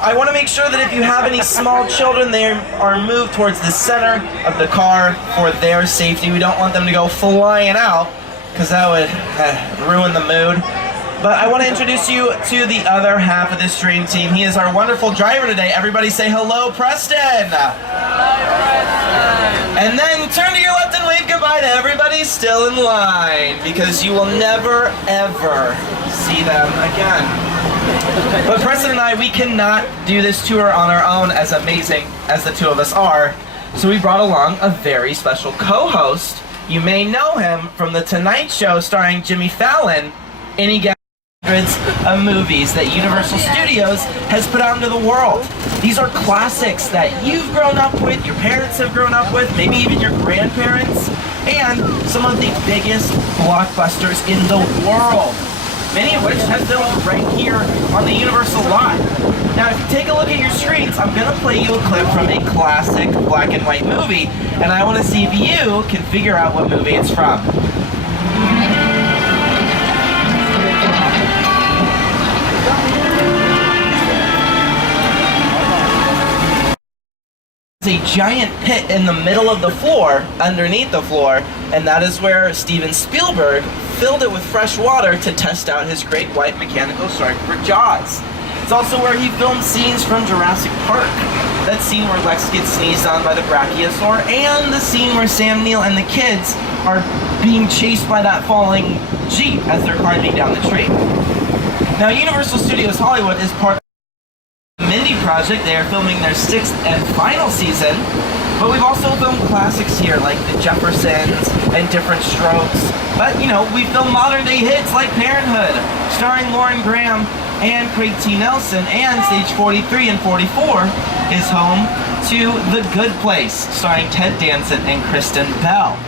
I want to make sure that if you have any small children, they are moved towards the center of the car for their safety. We don't want them to go flying out, because that would ruin the mood. But I want to introduce you to the other half of this dream team. He is our wonderful driver today. Everybody say hello, Preston! Hello, Preston! And then turn to your left and wave goodbye to everybody still in line, because you will never, ever see them again. But Preston and I, we cannot do this tour on our own, as amazing as the two of us are. So we brought along a very special co-host. You may know him from The Tonight Show starring Jimmy Fallon, and he gets hundreds of movies that Universal Studios has put out into the world. These are classics that you've grown up with, your parents have grown up with, maybe even your grandparents, and some of the biggest blockbusters in the world. Many of which have filmed right here on the Universal lot. Now, if you take a look at your screens, I'm going to play you a clip from a classic black and white movie, and I want to see if you can figure out what movie it's from. A giant pit in the middle of the floor, underneath the floor, and that is where Steven Spielberg filled it with fresh water to test out his great white mechanical shark for Jaws. It's also where he filmed scenes from Jurassic Park. That scene where Lex gets sneezed on by the brachiosaur, and the scene where Sam Neill and the kids are being chased by that falling Jeep as they're climbing down the tree. Now, Universal Studios Hollywood is part Mindy Project. They are filming their 6th and final season, but we've also filmed classics here like The Jeffersons and Different Strokes. But you know, we filmed modern day hits like Parenthood, starring Lauren Graham and Craig T. Nelson, and Stage 43 and 44 is home to The Good Place, starring Ted Danson and Kristen Bell.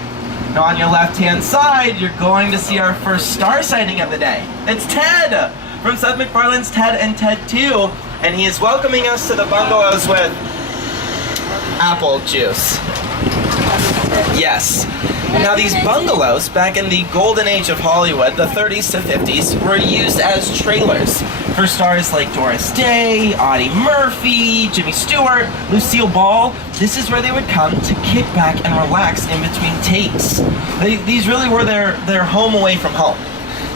Now on your left hand side, you're going to see our first star sighting of the day. It's Ted from Seth MacFarlane's Ted and Ted 2. And he is welcoming us to the bungalows with apple juice. Yes. Now these bungalows, back in the golden age of Hollywood, the 30s to 50s, were used as trailers for stars like Doris Day, Audie Murphy, Jimmy Stewart, Lucille Ball. This is where they would come to kick back and relax in between takes. These really were their home away from home.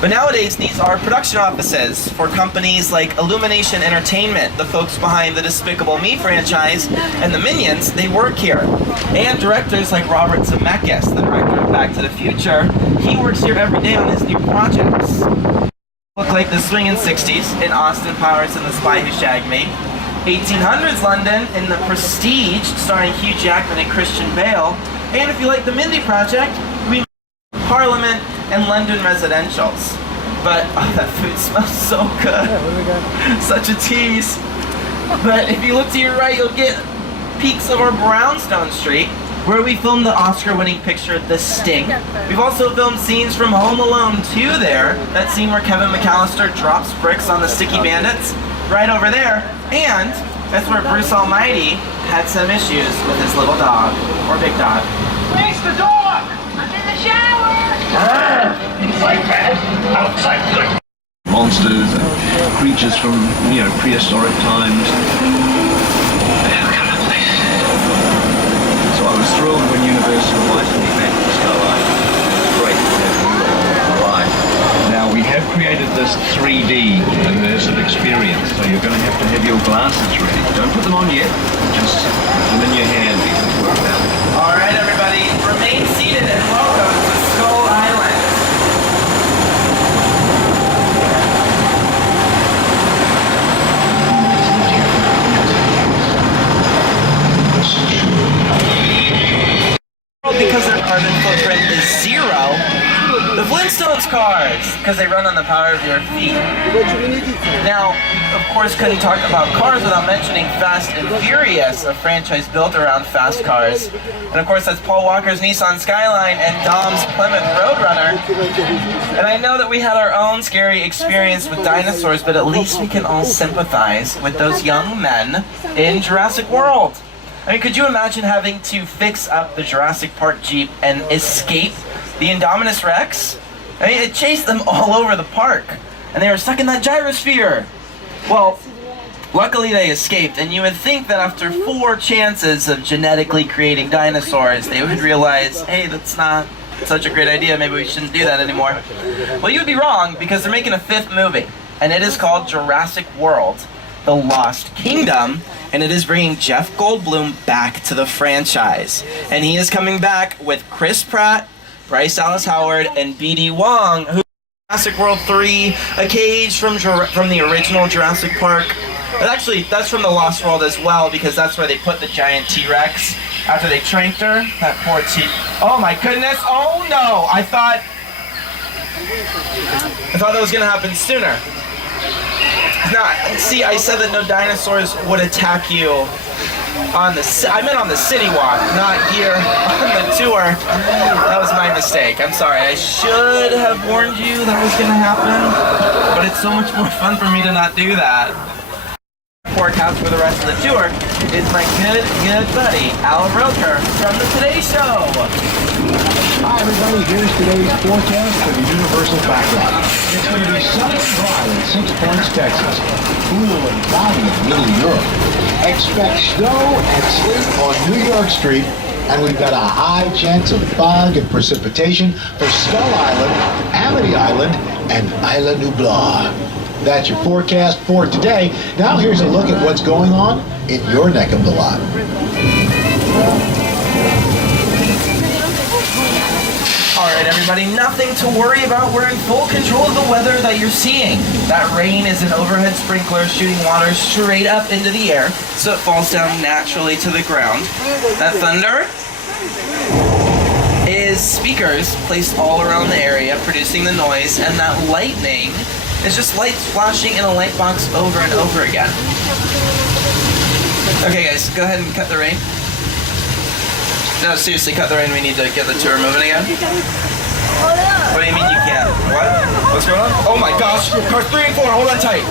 But nowadays, these are production offices for companies like Illumination Entertainment, the folks behind the Despicable Me franchise, and the Minions. They work here. And directors like Robert Zemeckis, the director of Back to the Future, he works here every day on his new projects. Look like the swinging 60s in Austin Powers and the Spy Who Shagged Me. 1800s London in The Prestige, starring Hugh Jackman and Christian Bale. And if you like the Mindy Project, we Parliament and London residentials. But that food smells so good. Yeah, what do we got? Such a tease. But if you look to your right, you'll get peeks of our Brownstone Street, where we filmed the Oscar-winning picture The Sting. We've also filmed scenes from Home Alone 2 there. That scene where Kevin McAllister drops bricks on the Sticky Bandits, right over there. And that's where Bruce Almighty had some issues with his little dog, or big dog. Where's the dog? I'm in the shower! Like that? Outside good. Monsters and creatures from, prehistoric times. So I was thrilled when Universal invited me back to Starlight. Great to have you alive. Now we have created this 3D immersive experience, so you're going to have your glasses ready. Don't put them on yet, just put them in your hand because we're about it. Alright everybody, remain seated and welcome to Skull Island. Because their carbon footprint is 0, the Flintstones cars. because they run on the power of your feet. Now, we of course couldn't talk about cars without mentioning Fast and Furious, a franchise built around fast cars. And of course that's Paul Walker's Nissan Skyline and Dom's Plymouth Roadrunner. And I know that we had our own scary experience with dinosaurs, but at least we can all sympathize with those young men in Jurassic World. I mean, could you imagine having to fix up the Jurassic Park Jeep and escape the Indominus Rex? I mean, it chased them all over the park, and they were stuck in that gyrosphere. Well, luckily they escaped, and you would think that after 4 chances of genetically creating dinosaurs, they would realize, hey, that's not such a great idea, maybe we shouldn't do that anymore. Well, you would be wrong, because they're making a 5th movie, and it is called Jurassic World: The Lost Kingdom, and it is bringing Jeff Goldblum back to the franchise. And he is coming back with Chris Pratt, Bryce Dallas Howard, and B.D. Wong, who Jurassic World 3, a cage from the original Jurassic Park. But actually, that's from the Lost World as well, because that's where they put the giant T-Rex after they tranked her. That poor T. Oh my goodness! Oh no! I thought that was gonna happen sooner. No, see, I said that no dinosaurs would attack you on the I meant on the city walk, not here on the tour. That was my mistake. I'm sorry. I should have warned you that was going to happen, but it's so much more fun for me to not do that. Forecast for the rest of the tour is my good buddy, Al Roker from the Today Show. Hi everybody, here's today's forecast for the Universal Backdrop. It's going to be sunny and dry in 6 Points, Texas. Cool and cloudy in Middle Europe. Expect snow and sleet on New York Street. And we've got a high chance of fog and precipitation for Skull Island, Amity Island, and Isla Nublar. That's your forecast for today. Now here's a look at what's going on in your neck of the lot. Alright everybody, nothing to worry about. We're in full control of the weather that you're seeing. That rain is an overhead sprinkler shooting water straight up into the air, so it falls down naturally to the ground. That thunder is speakers placed all around the area producing the noise, and that lightning is just lights flashing in a light box over and over again. Okay guys, go ahead and cut the rain. No, seriously, cut the rain. We need to get the tour moving again. What do you mean you can't? What? What's going on? Oh my gosh! Cars 3 and 4, hold on tight.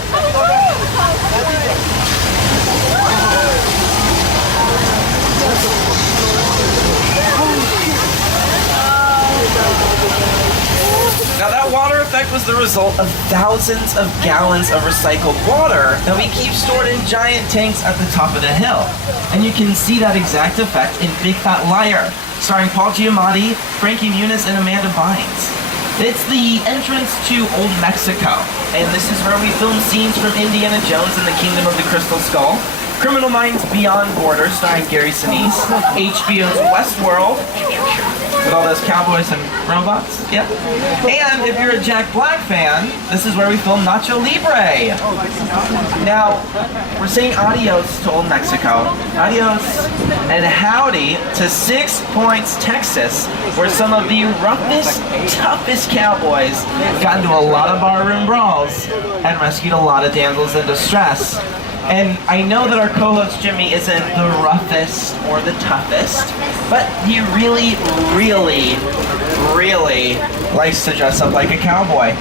Now that water effect was the result of thousands of gallons of recycled water that we keep stored in giant tanks at the top of the hill. And you can see that exact effect in Big Fat Liar, starring Paul Giamatti, Frankie Muniz, and Amanda Bynes. It's the entrance to Old Mexico, and this is where we film scenes from Indiana Jones and the Kingdom of the Crystal Skull, Criminal Minds Beyond Borders starring Gary Sinise, HBO's Westworld, with all those cowboys and robots, yeah. And if you're a Jack Black fan, this is where we film Nacho Libre. Now, we're saying adios to Old Mexico, adios and howdy to 6 Points, Texas, where some of the roughest, toughest cowboys got into a lot of barroom brawls and rescued a lot of damsels in distress. And I know that our co-host Jimmy isn't the roughest or the toughest, but he really, really, really likes to dress up like a cowboy.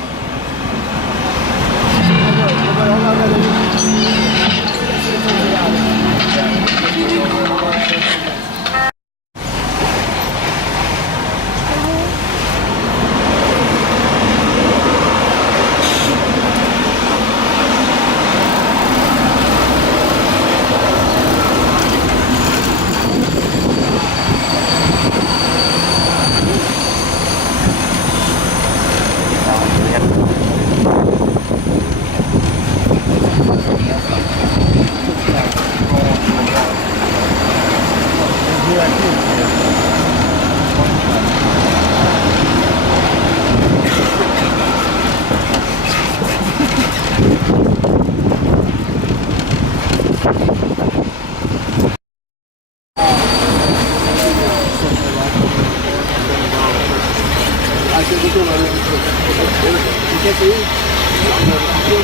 Alright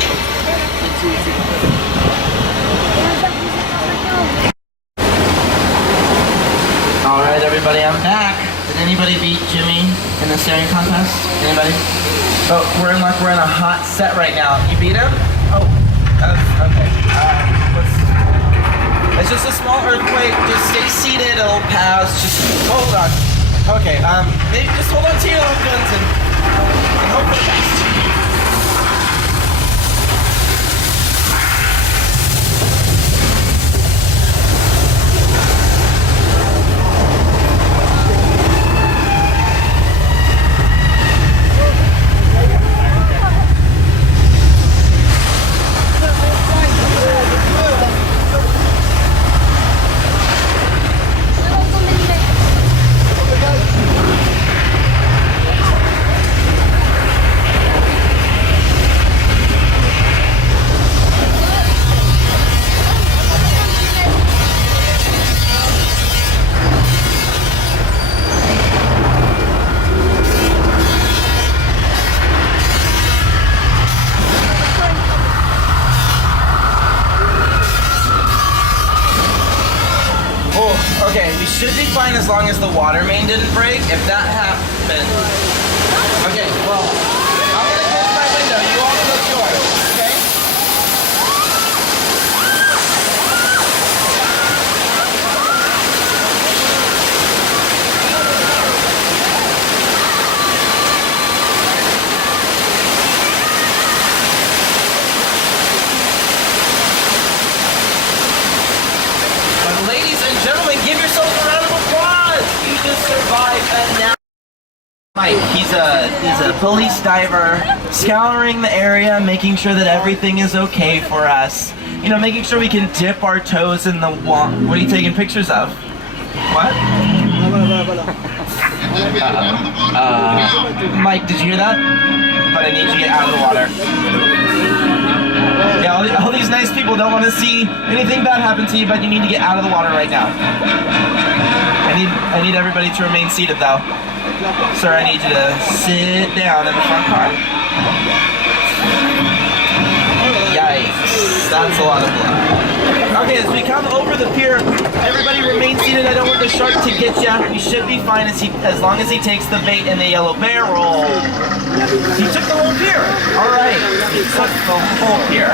everybody, I'm back. Did anybody beat Jimmy in the staring contest? Anybody? Oh, we're in a hot set right now. You beat him? Oh, okay. It's just a small earthquake. Just stay seated, it'll pass. Just hold on. Okay, maybe just hold on to your loved ones and hope for the best. Okay, we should be fine as long as the water main didn't break. If that happened... Okay, well, I'm gonna close my window. You all close yours, okay? Ladies and gentlemen, give yourselves a round of applause! You just survived a now. Mike, he's a police diver, scouring the area, making sure that everything is okay for us. You know, making sure we can dip our toes in the water. What are you taking pictures of? What? Mike, did you hear that? But I need you to get out of the water. Yeah, all these nice people don't want to see anything bad happen to you, but you need to get out of the water right now. I need everybody to remain seated though. Sir, I need you to sit down in the front car. Yikes, that's a lot of blood. Okay, as we come over the pier, everybody remain seated. I don't want the shark to get you. We should be fine as long as he takes the bait in the yellow barrel. He took the whole pier. All right, he took the whole pier.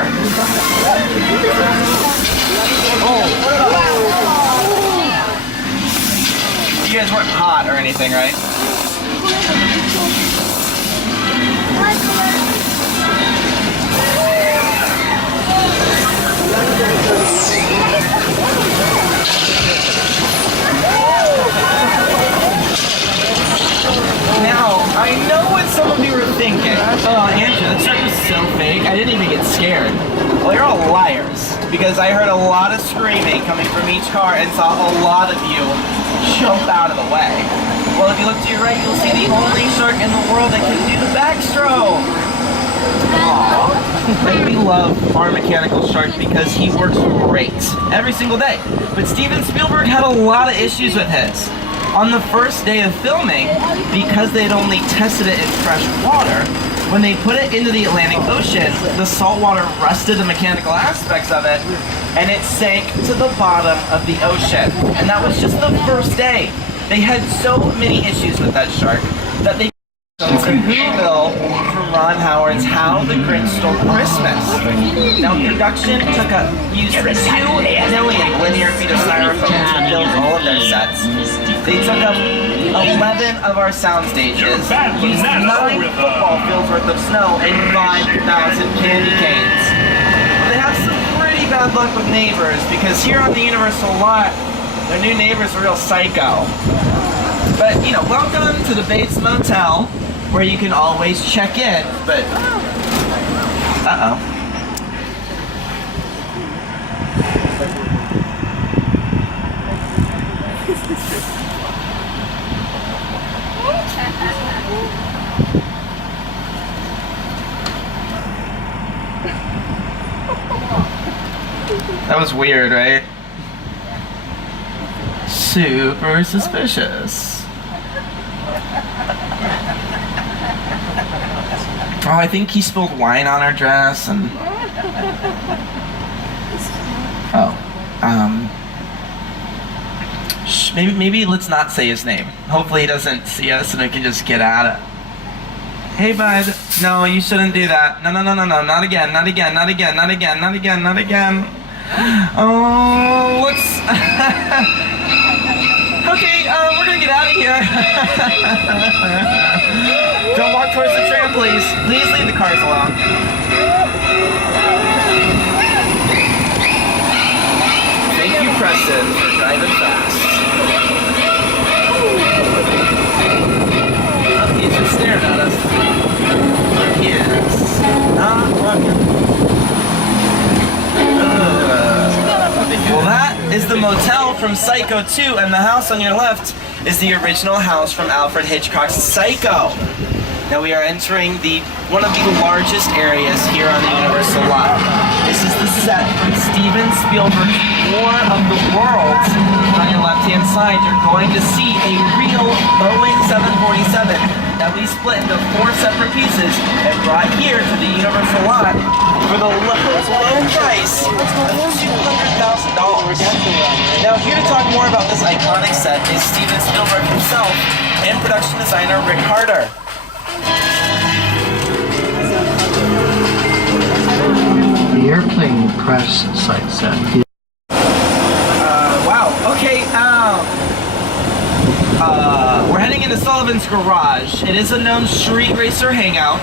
You guys weren't hot or anything, right? Now, I know what some of you are thinking. Oh, Andrew, that shark was so fake. I didn't even get scared. Well, you're all liars, because I heard a lot of screaming coming from each car and saw a lot of you jump out of the way. Well, if you look to your right, you'll see the only shark in the world that can do the backstroke. Aww. We love our mechanical shark because he works great every single day. But Steven Spielberg had a lot of issues with his. On the first day of filming, because they'd only tested it in fresh water, when they put it into the Atlantic Ocean, the salt water rusted the mechanical aspects of it, and it sank to the bottom of the ocean. And that was just the first day. They had so many issues with that shark that they to Whoville for Ron Howard's How the Grinch Stole Christmas. Now, production used 2 million linear feet of styrofoam to build all of their sets. They took up 11 of our sound stages, used 9 football fields worth of snow, and 5,000 candy canes. They have some pretty bad luck with neighbors, because here on the Universal lot, their new neighbors are real psycho. But, you know, welcome to the Bates Motel, where you can always check in, but... Uh-oh. That was weird, right? Super suspicious. Oh, I think he spilled wine on her dress and... Maybe let's not say his name. Hopefully he doesn't see us and we can just get at it. Hey, bud. No, you shouldn't do that. No, not again, not again, not again, not again, not again, not again. Oh, let's... Okay, we're gonna get out of here. Don't walk towards the tram, please. Please leave the cars alone. Thank you, Preston, for driving fast. Oh, he's just staring at us. He is not looking. Well, that is the motel from Psycho 2, and the house on your left is the original house from Alfred Hitchcock's Psycho. Now we are entering one of the largest areas here on the Universal lot. This is the set from Steven Spielberg's War of the Worlds. On your left-hand side, you're going to see a real Boeing 747 that we split into 4 separate pieces and brought here to the Universal lot for the low price of $200,000. Now, here to talk more about this iconic set is Steven Spielberg himself and production designer Rick Harder. The airplane crash site set. Wow. Okay. We're heading into Sullivan's Garage. It is a known street racer hangout.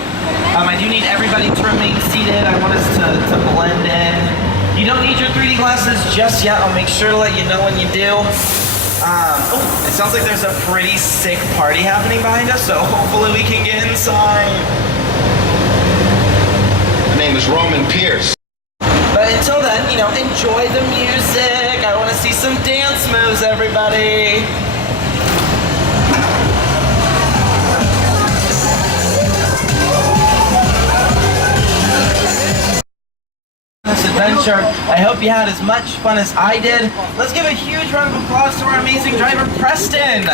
I do need everybody to remain seated. I want us to blend in. You don't need your 3D glasses just yet. I'll make sure to let you know when you do. It sounds like there's a pretty sick party happening behind us, so hopefully we can get inside. My name is Roman Pierce. But until then, enjoy the music. I want to see some dance moves, everybody. This adventure. I hope you had as much fun as I did. Let's give a huge round of applause to our amazing driver, Preston.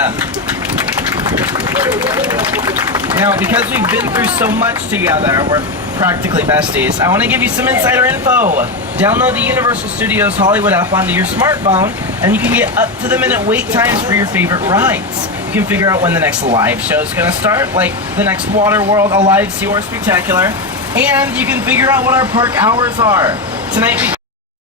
Now, because we've been through so much together, we're practically besties, I want to give you some insider info. Download the Universal Studios Hollywood app onto your smartphone, and you can get up-to-the-minute wait times for your favorite rides. You can figure out when the next live show is going to start, like the next Waterworld Alive SeaWorld Spectacular, and you can figure out what our park hours are. Tonight,